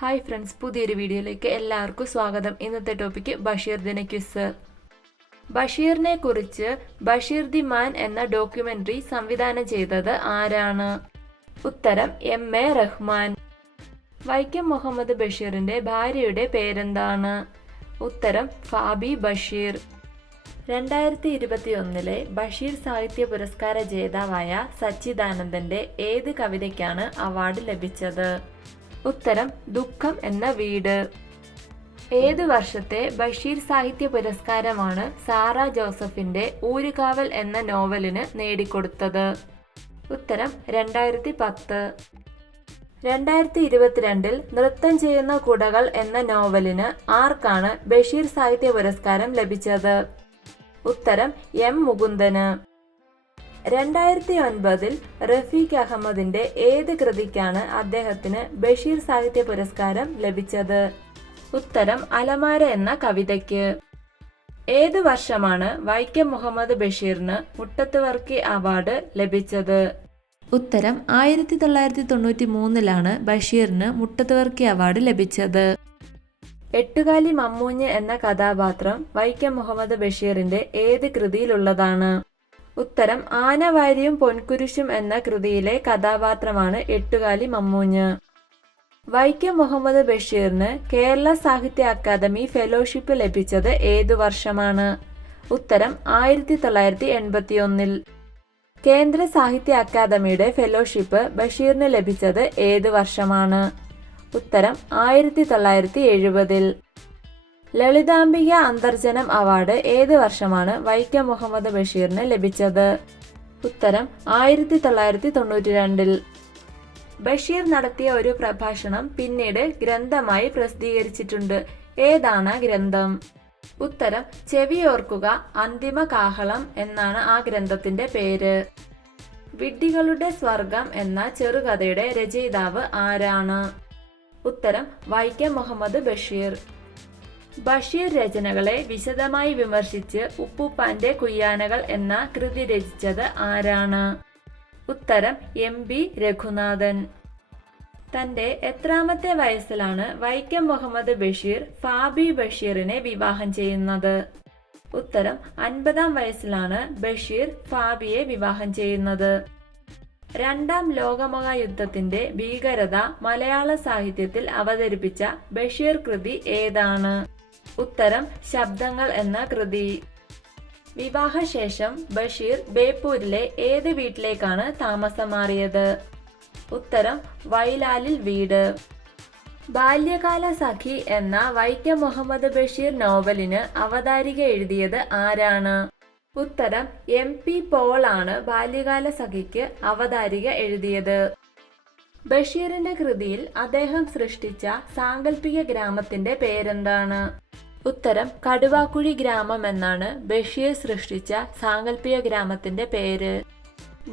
Hi friends, പുതിയൊരു വീഡിയോയിലേക്ക് എല്ലാവർക്കും സ്വാഗതം. ഇന്നത്തെ ടോപ്പിക്ക് ബഷീർ ദിന ക്വിസ്. ബഷീറിനെ കുറിച്ച് ബഷീർ ദി മാൻ എന്ന ഡോക്യുമെന്ററി സംവിധാനം ചെയ്തത് ആരാണ്? ഉത്തരം എം.എ. റഹ്മാൻ. വൈക്കം മുഹമ്മദ് ബഷീറിന്റെ ഭാര്യയുടെ പേരെന്താണ്? ഉത്തരം ഫാബി ബഷീർ. 2021 ബഷീർ സാഹിത്യ പുരസ്കാര ജേതാവായ സച്ചിദാനന്ദന്റെ ഏത് കവിതയ്ക്കാണ് അവാർഡ് ലഭിച്ചത്? ഉത്തരം ദുഃഖം എന്ന വീട്. ഏതു വർഷത്തെ ബഷീർ സാഹിത്യ പുരസ്കാരമാണ് സാറ ജോസഫിന്റെ ഊരുകാവൽ എന്ന നോവലിന് നേടിക്കൊടുത്തത്? ഉത്തരം 2010. 2022 നൃത്തം ചെയ്യുന്ന കുടകൾ എന്ന നോവലിന് ആർക്കാണ് ബഷീർ സാഹിത്യ പുരസ്കാരം ലഭിച്ചത്? ഉത്തരം എം മുകുന്ദന്. 2009 റഫീഖ് അഹമ്മദിന്റെ ഏത് കൃതിക്കാണ് അദ്ദേഹത്തിന് ബഷീർ സാഹിത്യ പുരസ്കാരം ലഭിച്ചത്? ഉത്തരം അലമാര എന്ന കവിതയ്ക്ക്. ഏതു വർഷമാണ് വൈക്കം മുഹമ്മദ് ബഷീറിന് മുട്ടത്തുവർക്കി അവാർഡ് ലഭിച്ചത്? ഉത്തരം 1993 ബഷീറിന് മുട്ടത്തുവർക്കി അവാർഡ് ലഭിച്ചത്. എട്ടുകാലി മമ്മൂഞ്ഞ് എന്ന കഥാപാത്രം വൈക്കം മുഹമ്മദ് ബഷീറിന്റെ ഏത് കൃതിയിലുള്ളതാണ്? ഉത്തരം ആനവാരിയും പൊൻകുരിശും എന്ന കൃതിയിലെ കഥാപാത്രമാണ് എട്ടുകാലി മമ്മൂഞ്ഞ്. വൈക്കം മുഹമ്മദ് ബഷീറിന് കേരള സാഹിത്യ അക്കാദമി ഫെലോഷിപ്പ് ലഭിച്ചത് ഏതു വർഷമാണ്? ഉത്തരം 1981. കേന്ദ്ര സാഹിത്യ അക്കാദമിയുടെ ഫെലോഷിപ്പ് ബഷീറിന് ലഭിച്ചത് ഏതു വർഷമാണ്? ഉത്തരം 1970. ലളിതാംബിക അന്തർജനം അവാർഡ് ഏത് വർഷമാണ് വൈക്കം മുഹമ്മദ് ബഷീറിന് ലഭിച്ചത്? ഉത്തരം 1992. ബഷീർ നടത്തിയ ഒരു പ്രഭാഷണം പിന്നീട് ഗ്രന്ഥമായി പ്രസിദ്ധീകരിച്ചിട്ടുണ്ട്. ഏതാണ് ഗ്രന്ഥം? ഉത്തരം ചെവിയോർക്കുക അന്തിമ കാഹളം എന്നാണ് ആ ഗ്രന്ഥത്തിന്റെ പേര്. വിഡ്ഢികളുടെ സ്വർഗം എന്ന ചെറുകഥയുടെ രചയിതാവ് ആരാണ്? ഉത്തരം വൈക്കം മുഹമ്മദ് ബഷീർ. ബഷീർ രചനകളെ വിശദമായി വിമർശിച്ച് ഉപ്പൂപ്പാന്റെ കുയ്യാനകൾ എന്ന കൃതി രചിച്ചത് ആരാണ്? ഉത്തരം എം.ബി. രഘുനാഥൻ. തന്റെ എത്രാമത്തെ വയസ്സിലാണ് വൈക്കം മുഹമ്മദ് ബഷീർ ഫാബി ബഷീറിനെ വിവാഹം ചെയ്യുന്നത്? ഉത്തരം 50-ാം വയസ്സിലാണ് ബഷീർ ഫാബിയെ വിവാഹം ചെയ്യുന്നത്. രണ്ടാം ലോകമഹായുദ്ധത്തിന്റെ ഭീകരത മലയാള സാഹിത്യത്തിൽ അവതരിപ്പിച്ച ബഷീർ കൃതി ഏതാണ്? ഉത്തരം ശബ്ദങ്ങൾ എന്ന കൃതി. വിവാഹശേഷം ബഷീർ ബേപ്പൂരിലെ ഏത് വീട്ടിലേക്കാണ് താമസം മാറിയത്? ഉത്തരം വൈലാലിൽ വീട്. ബാല്യകാല സഖി എന്ന വൈക്കം മുഹമ്മദ് ബഷീർ നോവലിന് അവതാരിക എഴുതിയത് ആരാണ്? ഉത്തരം എം.പി. പോൾ ആണ് ബാല്യകാല സഖിക്ക് അവതാരിക എഴുതിയത്. ബഷീറിന്റെ കൃതിയിൽ അദ്ദേഹം സൃഷ്ടിച്ച സാങ്കല്പിക ഗ്രാമത്തിന്റെ പേരെന്താണ്? ഉത്തരം കടുവാക്കുഴി ഗ്രാമം എന്നാണ് ബഷീർ സൃഷ്ടിച്ച സാങ്കല്പിക ഗ്രാമത്തിന്റെ പേര്.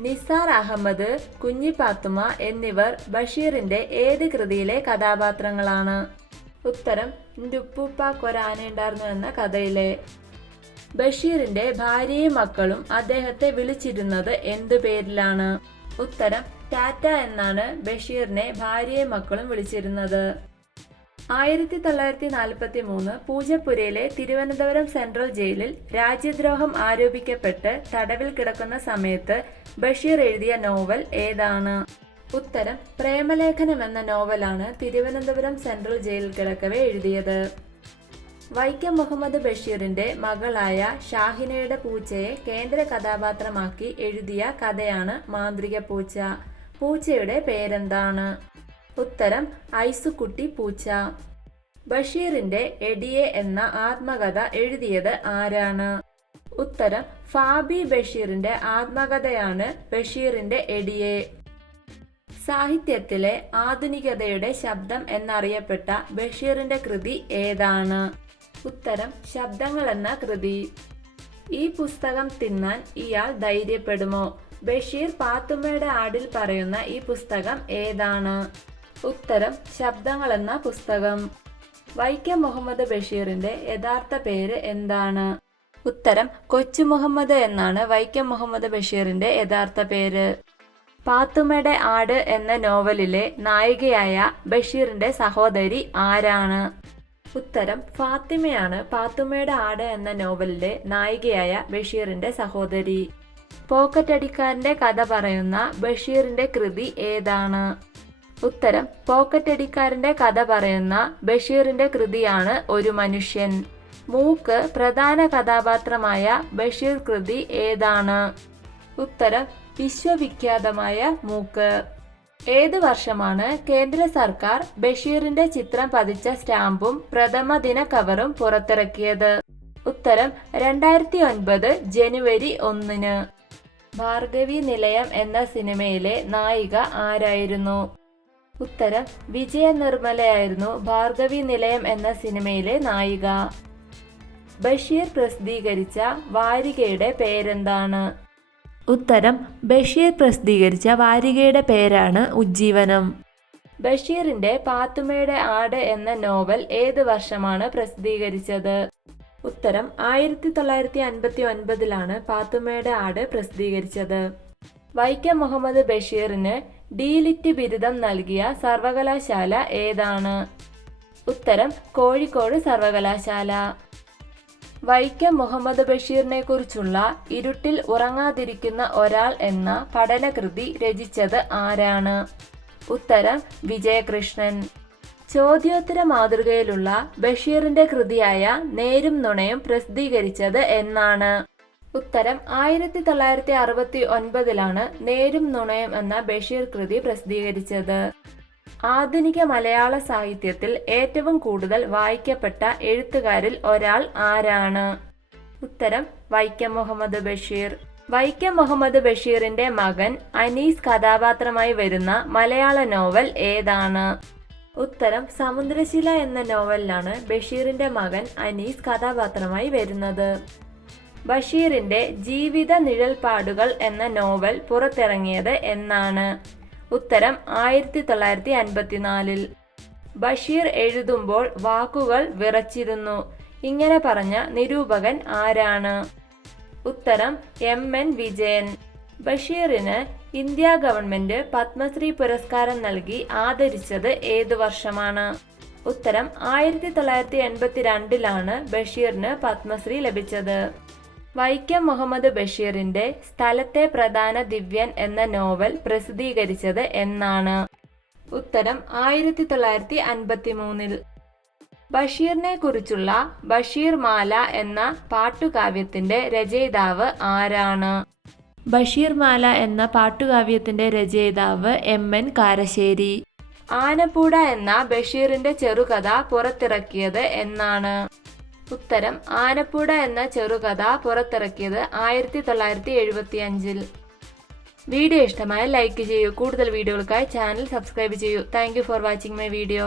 നിസാർ അഹമ്മദ്, കുഞ്ഞിപ്പാത്തുമ്മ എന്നിവർ ബഷീറിന്റെ ഏത് കൃതിയിലെ കഥാപാത്രങ്ങളാണ്? ഉത്തരം ഉപ്പൂപ്പാക്കൊരാനയുണ്ടായിരുന്നു എന്ന കഥയിലെ. ബഷീറിന്റെ ഭാര്യയും മക്കളും അദ്ദേഹത്തെ വിളിച്ചിരുന്നത് എന്തു പേരിലാണ്? ഉത്തരം ടാറ്റ എന്നാണ് ബഷീറിനെ ഭാര്യയും മക്കളും വിളിച്ചിരുന്നത്. 1943 പൂജപ്പുരയിലെ തിരുവനന്തപുരം സെൻട്രൽ ജയിലിൽ രാജ്യദ്രോഹം ആരോപിക്കപ്പെട്ട് തടവിൽ കിടക്കുന്ന സമയത്ത് ബഷീർ എഴുതിയ നോവൽ ഏതാണ്? ഉത്തരം പ്രേമലേഖനം എന്ന നോവലാണ് തിരുവനന്തപുരം സെൻട്രൽ ജയിലിൽ കിടക്കവേ എഴുതിയത്. വൈക്കം മുഹമ്മദ് ബഷീറിന്റെ മകളായ ഷാഹിനയുടെ പൂച്ചയെ കേന്ദ്ര കഥാപാത്രമാക്കി എഴുതിയ കഥയാണ് മാന്ത്രിക പൂച്ച. പൂച്ചയുടെ പേരെന്താണ്? ഉത്തരം ഐസുക്കുട്ടി പൂച്ച. ബഷീറിന്റെ എടിയെ എന്ന ആത്മകഥ എഴുതിയത് ആരാണ്? ഉത്തരം ഫാബി ബഷീറിന്റെ ആത്മകഥയാണ് ബഷീറിന്റെ എടിയെ. സാഹിത്യത്തിലെ ആധുനികതയുടെ ശബ്ദം എന്നറിയപ്പെട്ട ബഷീറിന്റെ കൃതി ഏതാണ്? ഉത്തരം ശബ്ദങ്ങൾ എന്ന കൃതി. ഈ പുസ്തകം തിന്നാൻ ഇയാൾ ധൈര്യപ്പെടുമോ? ബഷീർ പാത്തുമ്മയുടെ ആടിൽ പറയുന്ന ഈ പുസ്തകം ഏതാണ്? ഉത്തരം ശബ്ദങ്ങൾ എന്ന പുസ്തകം. വൈക്കം മുഹമ്മദ് ബഷീറിന്റെ യഥാർത്ഥ പേര് എന്താണ്? ഉത്തരം കൊച്ചു മുഹമ്മദ് എന്നാണ് വൈക്കം മുഹമ്മദ് ബഷീറിന്റെ യഥാർത്ഥ പേര്. പാത്തുമ്മയുടെ ആട് എന്ന നോവലിലെ നായികയായ ബഷീറിന്റെ സഹോദരി ആരാണ്? ഉത്തരം ഫാത്തിമയാണ് പാത്തുമ്മയുടെ ആട് എന്ന നോവലിലെ നായികയായ ബഷീറിന്റെ സഹോദരി. പോക്കറ്റടിക്കാരന്റെ കഥ പറയുന്ന ബഷീറിന്റെ കൃതി ഏതാണ്? ഉത്തരം പോക്കറ്റടിക്കാരന്റെ കഥ പറയുന്ന ബഷീറിന്റെ കൃതിയാണ് ഒരു മനുഷ്യൻ. മൂക്ക് പ്രധാന കഥാപാത്രമായ ബഷീർ കൃതി ഏതാണ്? ഉത്തരം വിശ്വവിഖ്യാതമായ മൂക്ക്. ഏത് വർഷമാണ് കേന്ദ്ര സർക്കാർ ബഷീറിന്റെ ചിത്രം പതിച്ച സ്റ്റാമ്പും പ്രഥമ ദിന കവറും പുറത്തിറക്കിയത്? ഉത്തരം 2009 ജനുവരി 1. ഭാർഗവി നിലയം എന്ന സിനിമയിലെ നായിക ആരായിരുന്നു? ഉത്തരം വിജയ നിർമ്മലയായിരുന്നു ഭാർഗവി നിലയം എന്ന സിനിമയിലെ നായിക. ബഷീർ പ്രസിദ്ധീകരിച്ച വാരികയുടെ പേരെന്താണ്? ഉത്തരം ബഷീർ പ്രസിദ്ധീകരിച്ച വാരികയുടെ പേരാണ് ഉജ്ജീവനം. ബഷീറിന്റെ പാത്തുമ്മയുടെ ആട് എന്ന നോവൽ ഏത് വർഷമാണ് പ്രസിദ്ധീകരിച്ചത്? ഉത്തരം 1959 പാത്തുമ്മയുടെ ആട് പ്രസിദ്ധീകരിച്ചത്. വൈക്കം മുഹമ്മദ് ബഷീറിന് ഡി.ലിറ്റ് ബിരുദം നൽകിയ സർവകലാശാല ഏതാണ്? ഉത്തരം കോഴിക്കോട് സർവകലാശാല. വൈക്കം മുഹമ്മദ് ബഷീറിനെ കുറിച്ചുള്ള ഇരുട്ടിൽ ഉറങ്ങാതിരിക്കുന്ന ഒരാൾ എന്ന പഠനകൃതി രചിച്ചത് ആരാണ്? ഉത്തരം വിജയകൃഷ്ണൻ. ചോദ്യോത്തര മാതൃകയിലുള്ള ബഷീറിന്റെ കൃതിയായ നേരും നുണയും പ്രസിദ്ധീകരിച്ചത് എന്നാണ്? ഉത്തരം 1969 നേരും നുണയും എന്ന ബഷീർ കൃതി പ്രസിദ്ധീകരിച്ചത്. ആധുനിക മലയാള സാഹിത്യത്തിൽ ഏറ്റവും കൂടുതൽ വായിക്കപ്പെട്ട എഴുത്തുകാരിൽ ഒരാൾ ആരാണ്? ഉത്തരം വൈക്കം മുഹമ്മദ് ബഷീർ. വൈക്കം മുഹമ്മദ് ബഷീറിന്റെ മകൻ അനീസ് കഥാപാത്രമായി വരുന്ന മലയാള നോവൽ ഏതാണ്? ഉത്തരം സമുദ്രശില എന്ന നോവലിലാണ് ബഷീറിന്റെ മകൻ അനീസ് കഥാപാത്രമായി വരുന്നത്. ബഷീറിന്റെ ജീവിത നിഴൽപ്പാടുകൾ എന്ന നോവൽ പുറത്തിറങ്ങിയത് എന്നാണ്? ഉത്തരം 1954. ബഷീർ എഴുതുമ്പോൾ വാക്കുകൾ വിറച്ചിരുന്നു ഇങ്ങനെ പറഞ്ഞ നിരൂപകൻ ആരാണ്? ഉത്തരം M.N. വിജയൻ. ബഷീറിന് ഇന്ത്യ ഗവൺമെന്റ് പത്മശ്രീ പുരസ്കാരം നൽകി ആദരിച്ചത് ഏതു വർഷമാണ്? ഉത്തരം 1982 ബഷീറിന് പത്മശ്രീ ലഭിച്ചത്. വൈക്കം മുഹമ്മദ് ബഷീറിന്റെ സ്ഥലത്തെ പ്രധാന ദിവ്യൻ എന്ന നോവൽ പ്രസിദ്ധീകരിച്ചത് എന്നാണ്? ഉത്തരം 1953. ബഷീറിനെ കുറിച്ചുള്ള ബഷീർ മാല എന്ന പാട്ടുകാവ്യത്തിന്റെ രചയിതാവ് ആരാണ്? ബഷീർ മാല എന്ന പാട്ടുകാവ്യത്തിന്റെ രചയിതാവ് M.N. കാരശ്ശേരി. ആനപ്പൂട എന്ന ബഷീറിന്റെ ചെറുകഥ പുറത്തിറക്കിയത് എന്നാണ്? ഉത്തരം ആനപ്പൂട എന്ന ചെറുകഥ പുറത്തിറക്കിയത് 1975. വീഡിയോ ഇഷ്ടമായ ലൈക്ക് ചെയ്യൂ. കൂടുതൽ വീഡിയോകൾക്കായി ചാനൽ സബ്സ്ക്രൈബ് ചെയ്യൂ. Thank you for watching my video.